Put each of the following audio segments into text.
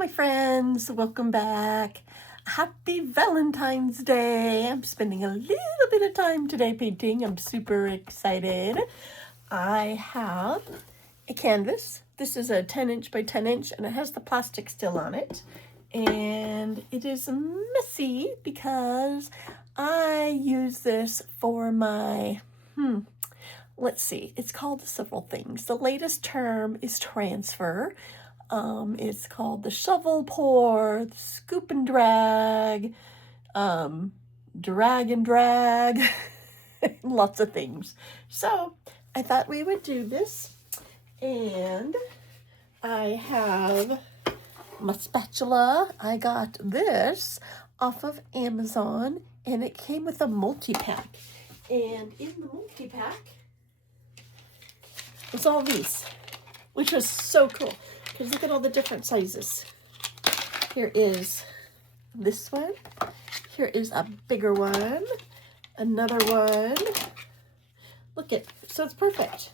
my friends, welcome back. Happy Valentine's Day. I'm spending a little bit of time today painting. I'm super excited. I have a canvas. This is a 10 inch by 10 inch and it has the plastic still on it. And it is messy because I use this for my, let's see, it's called several things. The latest term is transfer. It's called the shovel pour, the scoop and drag, drag and drag, lots of things. So I thought we would do this, and I have my spatula. I got this off of Amazon, and it came with a multi-pack. And in the multi-pack was all these, which was so cool. Because look at all the different sizes. Here is this one. Here is a bigger one. Another one. Look it. So it's perfect.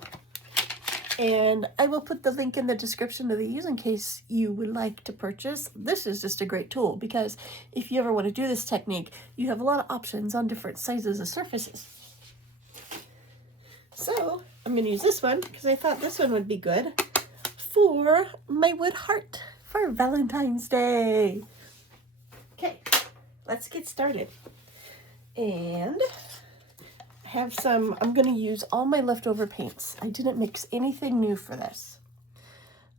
And I will put the link in the description of these in case you would like to purchase. This is just a great tool because if you ever want to do this technique, you have a lot of options on different sizes of surfaces. So I'm going to use this one because I thought this one would be good for my wood heart for Valentine's Day. Okay, let's get started. And I have some, I'm going to use all my leftover paints. I didn't mix anything new for this.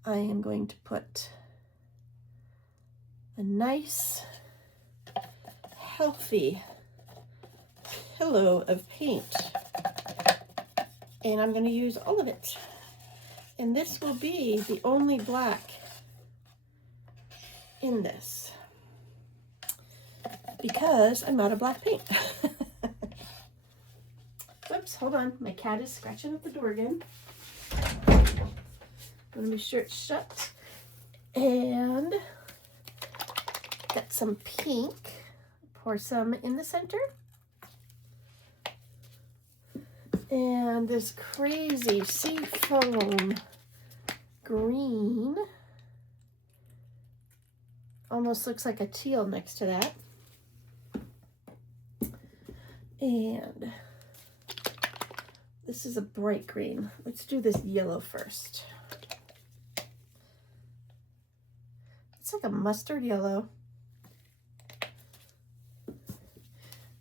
I am going to put a nice, healthy pillow of paint. And I'm going to use all of it. And this will be the only black in this because I'm out of black paint. Whoops, hold on. My cat is scratching at the door again. I'm going to be sure it's shut. And got some pink. Pour some in the center. And this crazy sea foam green almost looks like a teal next to that. And this is a bright green. Let's do this yellow first. It's like a mustard yellow.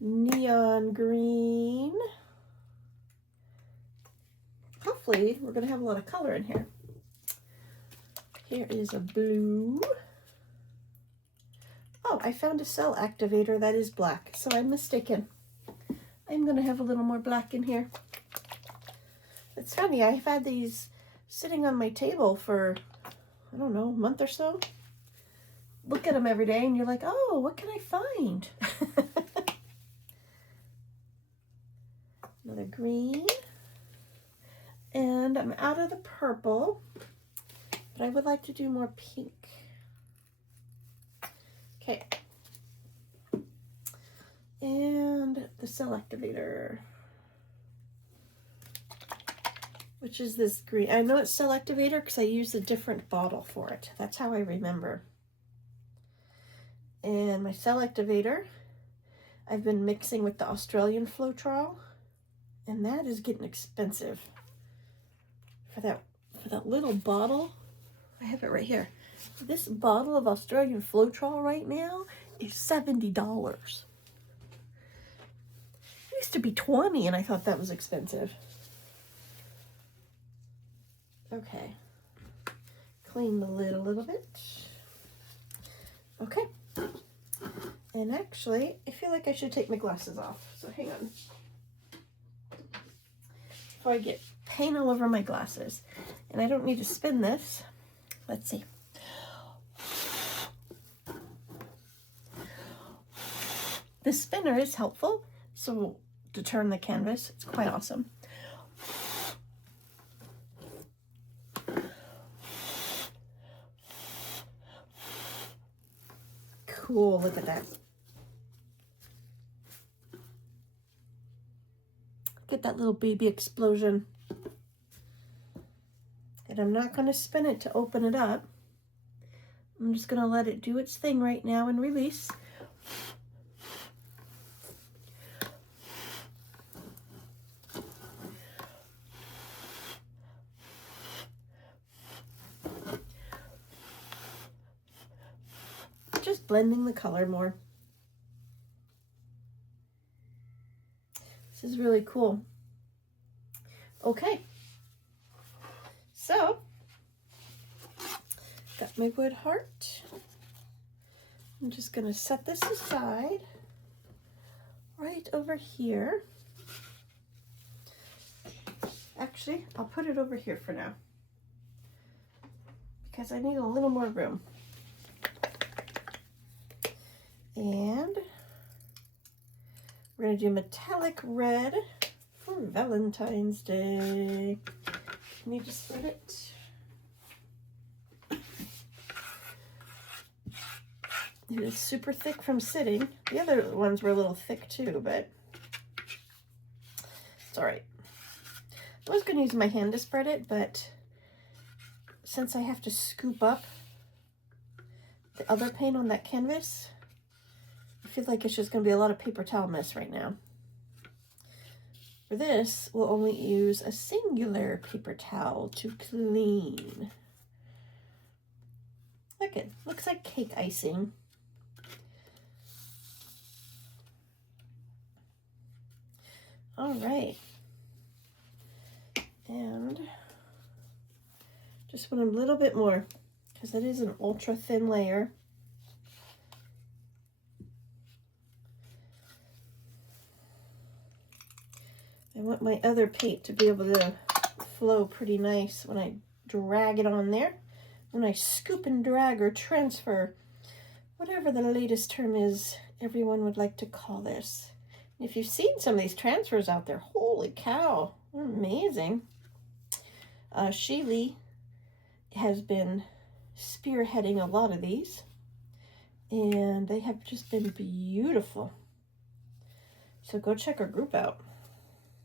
Neon green. Hopefully, we're going to have a lot of color in here. Here is a blue. Oh, I found a cell activator that is black, so I'm mistaken. I'm going to have a little more black in here. It's funny, I've had these sitting on my table for, I don't know, a month or so. Look at them every day and you're like, oh, what can I find? Another green. And I'm out of the purple, but I would like to do more pink. Okay. And the cell activator, which is this green. I know it's cell activator because I used a different bottle for it. That's how I remember. And my cell activator, I've been mixing with the Australian Floetrol, and that is getting expensive. For that little bottle, I have it right here. This bottle of Australian Floetrol right now is $70. It used to be $20 and I thought that was expensive. Okay. Clean the lid a little bit. Okay. And actually, I feel like I should take my glasses off. So hang on. Before I get paint all over my glasses. And I don't need to spin this. Let's see. The spinner is helpful, so to turn the canvas, it's quite awesome. Cool, look at that. Get that little baby explosion. And I'm not going to spin it to open it up. I'm just gonna let it do its thing right now and release. Just blending the color more. This is really cool. Okay, so got my wood heart. I'm just gonna set this aside right over here. Actually, I'll put it over here for now because I need a little more room. And we're gonna do metallic red for Valentine's Day. Can you just spread it? It is super thick from sitting. The other ones were a little thick too, but it's all right. I was gonna use my hand to spread it, but since I have to scoop up the other paint on that canvas, I feel like it's just gonna be a lot of paper towel mess right now. For this, we'll only use a singular paper towel to clean. Look, it looks like cake icing. All right. And just want a little bit more because it is an ultra thin layer. I want my other paint to be able to flow pretty nice when I drag it on there. When I scoop and drag or transfer, whatever the latest term is everyone would like to call this. If you've seen some of these transfers out there, holy cow, they're amazing. Sheely has been spearheading a lot of these, and they have just been beautiful. So go check our group out.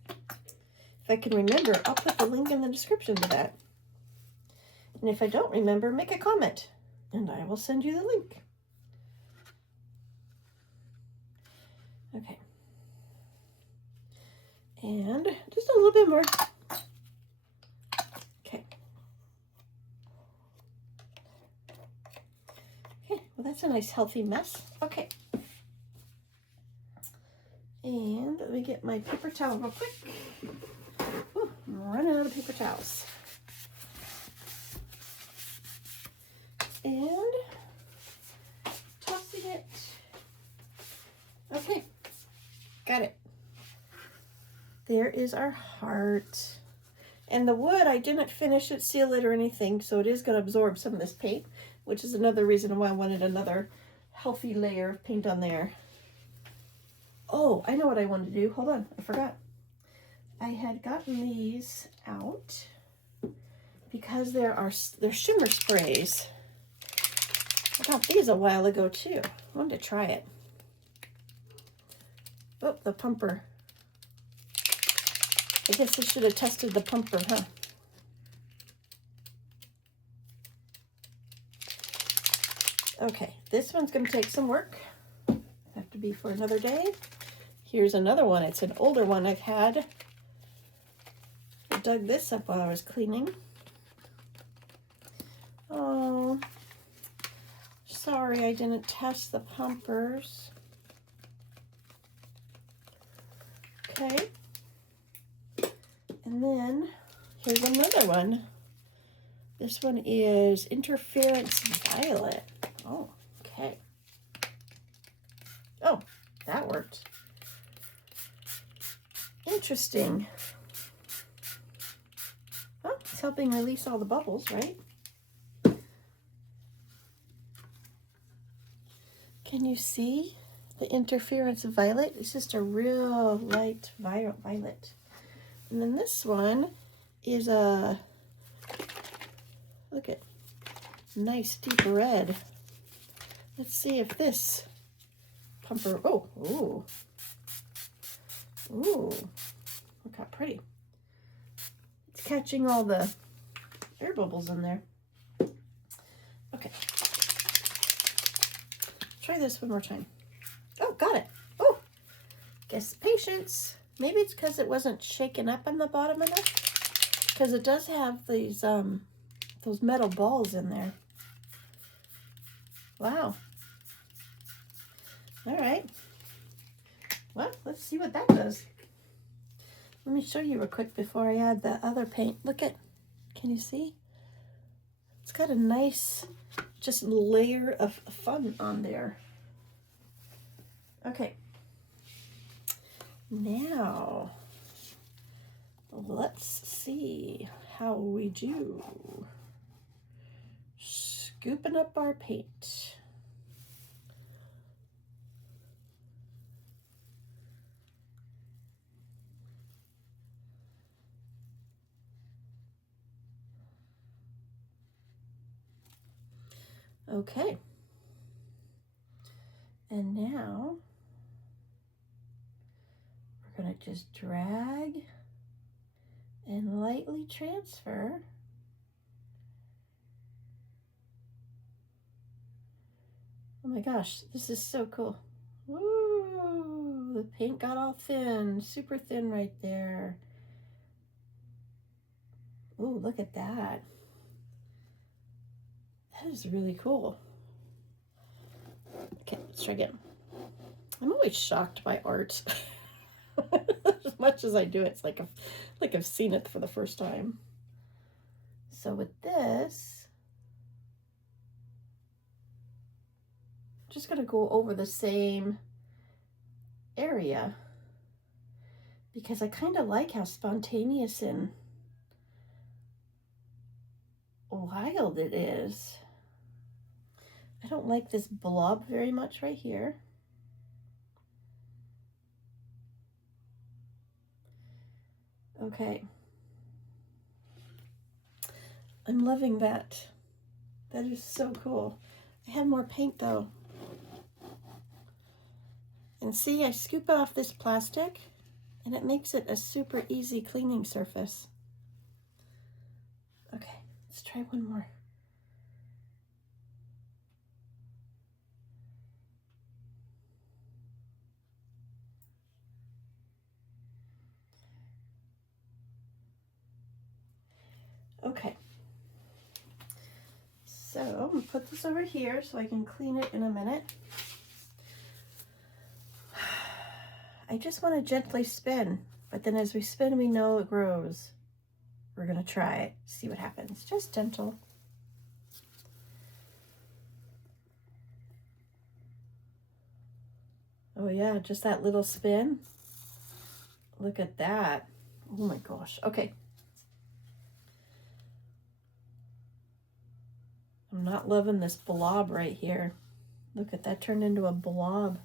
If I can remember, I'll put the link in the description to that. And if I don't remember, make a comment, and I will send you the link. Okay. And just a little bit more. Okay. Okay, well that's a nice healthy mess. Okay. And let me get my paper towel real quick. Ooh, I'm running out of paper towels. And tossing it. Okay, got it. There is our heart. And the wood, I didn't finish it, seal it, or anything, so it is going to absorb some of this paint, which is another reason why I wanted another healthy layer of paint on there. Oh, I know what I wanted to do. Hold on, I forgot. I had gotten these out because they're shimmer sprays. I got these a while ago too. I wanted to try it. Oh, the pumper. I guess I should have tested the pumper, huh? Okay, this one's going to take some work. Have to be for another day. Here's another one. It's an older one I've had. I dug this up while I was cleaning. Oh, sorry I didn't test the pumpers. Okay. And then here's another one. This one is Interference Violet. Oh, okay. Oh, that worked. Interesting. Oh, it's helping release all the bubbles, right? Can you see the Interference Violet? It's just a real light violet. And then this one is a, look at, nice deep red. Let's see if this pumper, oh, ooh, ooh, look how pretty. It's catching all the air bubbles in there. Okay, Try this one more time. Oh, got it. Oh, guess patience. Maybe it's because it wasn't shaken up on the bottom enough. Because it does have these those metal balls in there. Wow. All right. Well, let's see what that does. Let me show you real quick before I add the other paint. Look at, can you see? It's got a nice just layer of fun on there. Okay. Now, let's see how we do. Scooping up our paint. Okay. And now we're going to just drag and lightly transfer. Oh my gosh, this is so cool. Woo! The paint got all thin, super thin right there. Ooh, look at that. That is really cool. Okay, let's try again. I'm always shocked by art. As much as I do it, it's like I've seen it for the first time. So with this, I'm just gonna go over the same area because I kind of like how spontaneous and wild it is. I don't like this blob very much right here. Okay. I'm loving that. That is so cool. I have more paint though. And see, I scoop off this plastic and it makes it a super easy cleaning surface. Okay, let's try one more. Okay. So I'm gonna put this over here so I can clean it in a minute. I just want to gently spin, but then as we spin, we know it grows. We're gonna try it, see what happens. Just gentle. Oh yeah, just that little spin. Look at that. Oh my gosh. Okay. I'm not loving this blob right here. Look at that, turned into a blob.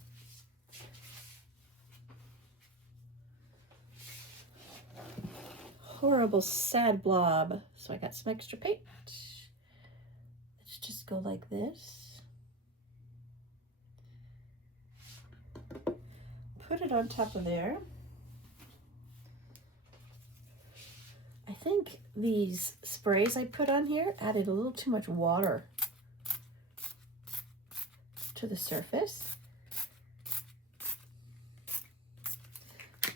Horrible, sad blob. So I got some extra paint. Let's just go like this. Put it on top of there. I think these sprays I put on here added a little too much water to the surface.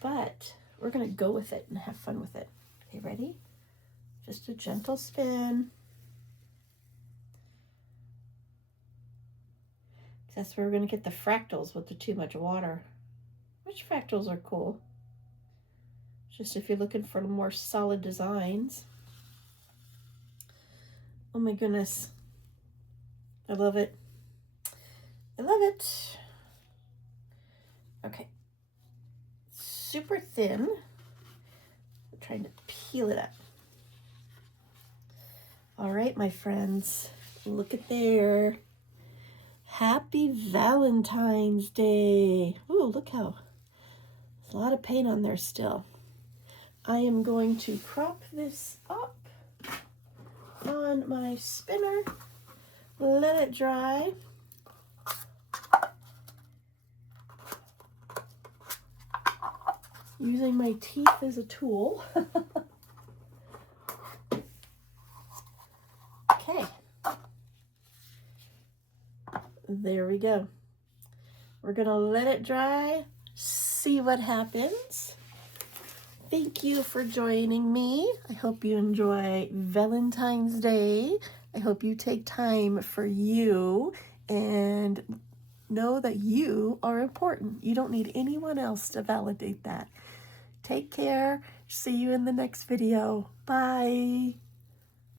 But we're gonna go with it and have fun with it. Okay, ready? Just a gentle spin. That's where we're gonna get the fractals with the too much water. Which fractals are cool. Just if you're looking for more solid designs. Oh my goodness. I love it. I love it. Okay. Super thin. I'm trying to peel it up. All right, my friends. Look at there. Happy Valentine's Day. Ooh, look how there's a lot of paint on there still. I am going to crop this up on my spinner, let it dry. Using my teeth as a tool. Okay. There we go. We're gonna let it dry, see what happens. Thank you for joining me. I hope you enjoy Valentine's Day. I hope you take time for you and know that you are important. You don't need anyone else to validate that. Take care. See you in the next video. Bye.